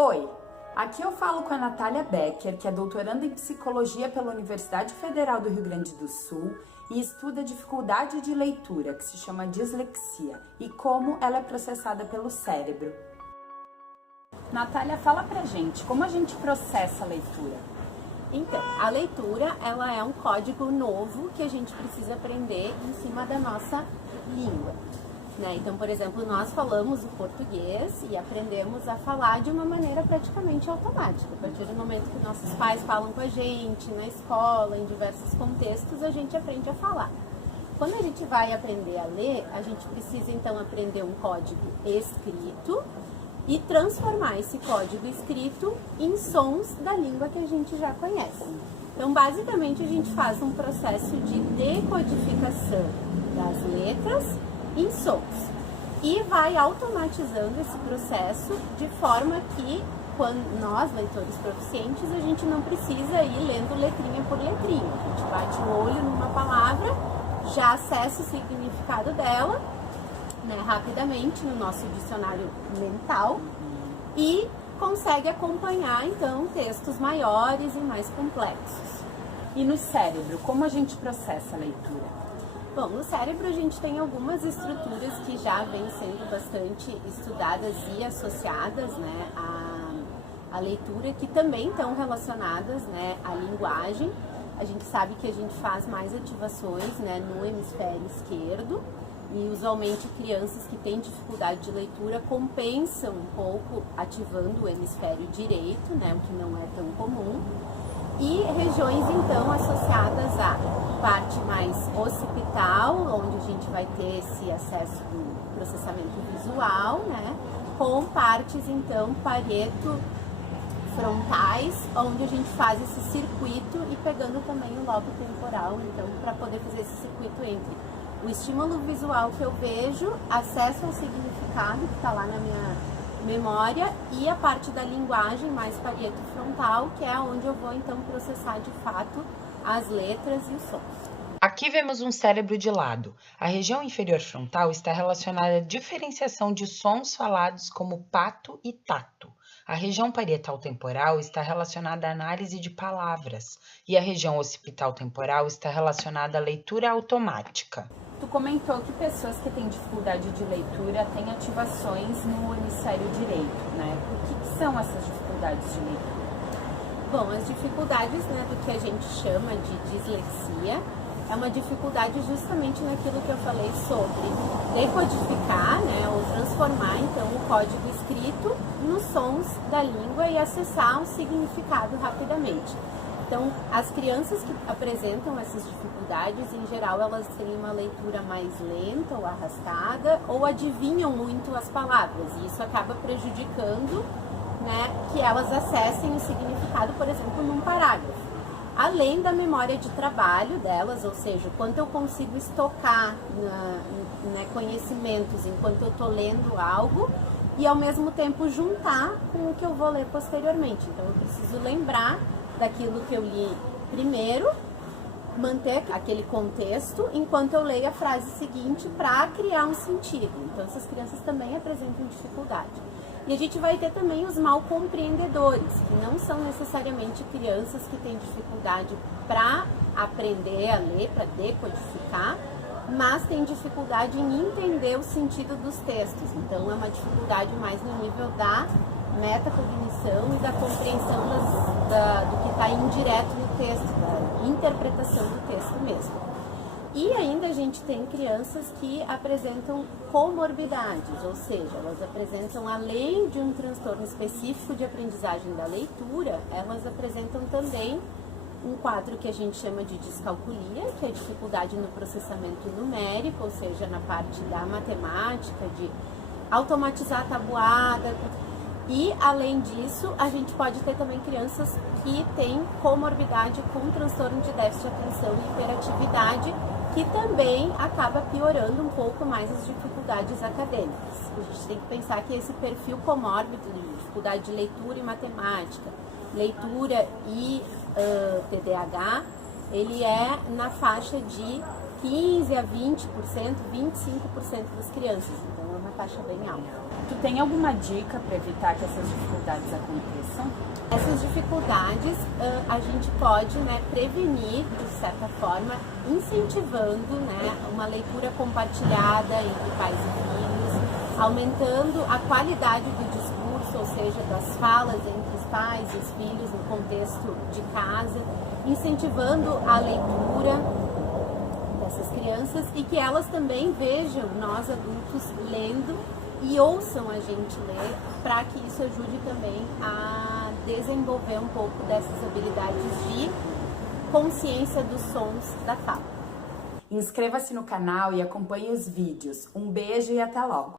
Oi, aqui eu falo com a Natália Becker, que é doutoranda em Psicologia pela Universidade Federal do Rio Grande do Sul e estuda dificuldade de leitura, que se chama dislexia, e como ela é processada pelo cérebro. Natália, fala pra gente, como a gente processa a leitura? Então, a leitura, ela é um código novo que a gente precisa aprender em cima da nossa língua, né? Então, por exemplo, nós falamos o português e aprendemos a falar de uma maneira praticamente automática. A partir do momento que nossos pais falam com a gente, na escola, em diversos contextos, a gente aprende a falar. Quando a gente vai aprender a ler, a gente precisa então aprender um código escrito e transformar esse código escrito em sons da língua que a gente já conhece. Então, basicamente, a gente faz um processo de decodificação das letras em sons e vai automatizando esse processo de forma que, quando nós, leitores proficientes, a gente não precisa ir lendo letrinha por letrinha. A gente bate o olho numa palavra, já acessa o significado dela, né, rapidamente no nosso dicionário mental e consegue acompanhar então textos maiores e mais complexos. E no cérebro, como a gente processa a leitura? Bom, no cérebro a gente tem algumas estruturas que já vêm sendo bastante estudadas e associadas, né, à leitura, que também estão relacionadas, né, à linguagem. A gente sabe que a gente faz mais ativações, né, no hemisfério esquerdo, e usualmente crianças que têm dificuldade de leitura compensam um pouco ativando o hemisfério direito, né, o que não é tão comum. E regiões então associadas à parte mais occipital, onde a gente vai ter esse acesso do processamento visual, né, com partes então pareto frontais, onde a gente faz esse circuito e pegando também o lobo temporal, então, para poder fazer esse circuito entre o estímulo visual que eu vejo, acesso ao significado que está lá na minha memória e a parte da linguagem mais parieto frontal, que é onde eu vou então processar de fato as letras e os sons. Aqui vemos um cérebro de lado. A região inferior frontal está relacionada à diferenciação de sons falados como pato e tato. A região parietal temporal está relacionada à análise de palavras e a região occipital temporal está relacionada à leitura automática. Tu comentou que pessoas que têm dificuldade de leitura têm ativações no hemisfério direito, né? O que são essas dificuldades de leitura? Bom, as dificuldades, né, do que a gente chama de dislexia é uma dificuldade justamente naquilo que eu falei sobre decodificar, né, ou transformar então o código escrito nos sons da língua e acessar um significado rapidamente. Então, as crianças que apresentam essas dificuldades, em geral, elas têm uma leitura mais lenta ou arrastada ou adivinham muito as palavras e isso acaba prejudicando, né, que elas acessem o significado, por exemplo, num parágrafo. Além da memória de trabalho delas, ou seja, quanto eu consigo estocar conhecimentos enquanto eu estou lendo algo e ao mesmo tempo juntar com o que eu vou ler posteriormente. Então eu preciso lembrar daquilo que eu li primeiro, manter aquele contexto enquanto eu leio a frase seguinte para criar um sentido. Então essas crianças também apresentam dificuldade. E a gente vai ter também os mal compreendedores, que não são necessariamente crianças que têm dificuldade para aprender a ler, para decodificar, mas têm dificuldade em entender o sentido dos textos. Então é uma dificuldade mais no nível da metacognição e da compreensão do que está indireto no texto, da interpretação do texto mesmo. E ainda a gente tem crianças que apresentam comorbidades, ou seja, elas apresentam, além de um transtorno específico de aprendizagem da leitura, elas apresentam também um quadro que a gente chama de descalculia, que é dificuldade no processamento numérico, ou seja, na parte da matemática, de automatizar a tabuada. E, além disso, a gente pode ter também crianças que têm comorbidade com transtorno de déficit de atenção e hiperatividade, que também acaba piorando um pouco mais as dificuldades acadêmicas. A gente tem que pensar que esse perfil comórbido de dificuldade de leitura e matemática, leitura e TDAH, ele é na faixa de 15 a 20%, 25% das crianças. Então, é uma faixa bem alta. Tu tem alguma dica para evitar que essas dificuldades aconteçam? Essas dificuldades a gente pode, né, prevenir, de certa forma, incentivando, né, uma leitura compartilhada entre pais e filhos, aumentando a qualidade do discurso, ou seja, das falas entre os pais e os filhos no contexto de casa, incentivando a leitura dessas crianças e que elas também vejam nós adultos lendo e ouçam a gente ler, para que isso ajude também a desenvolver um pouco dessas habilidades de consciência dos sons da fala. Inscreva-se no canal e acompanhe os vídeos. Um beijo e até logo!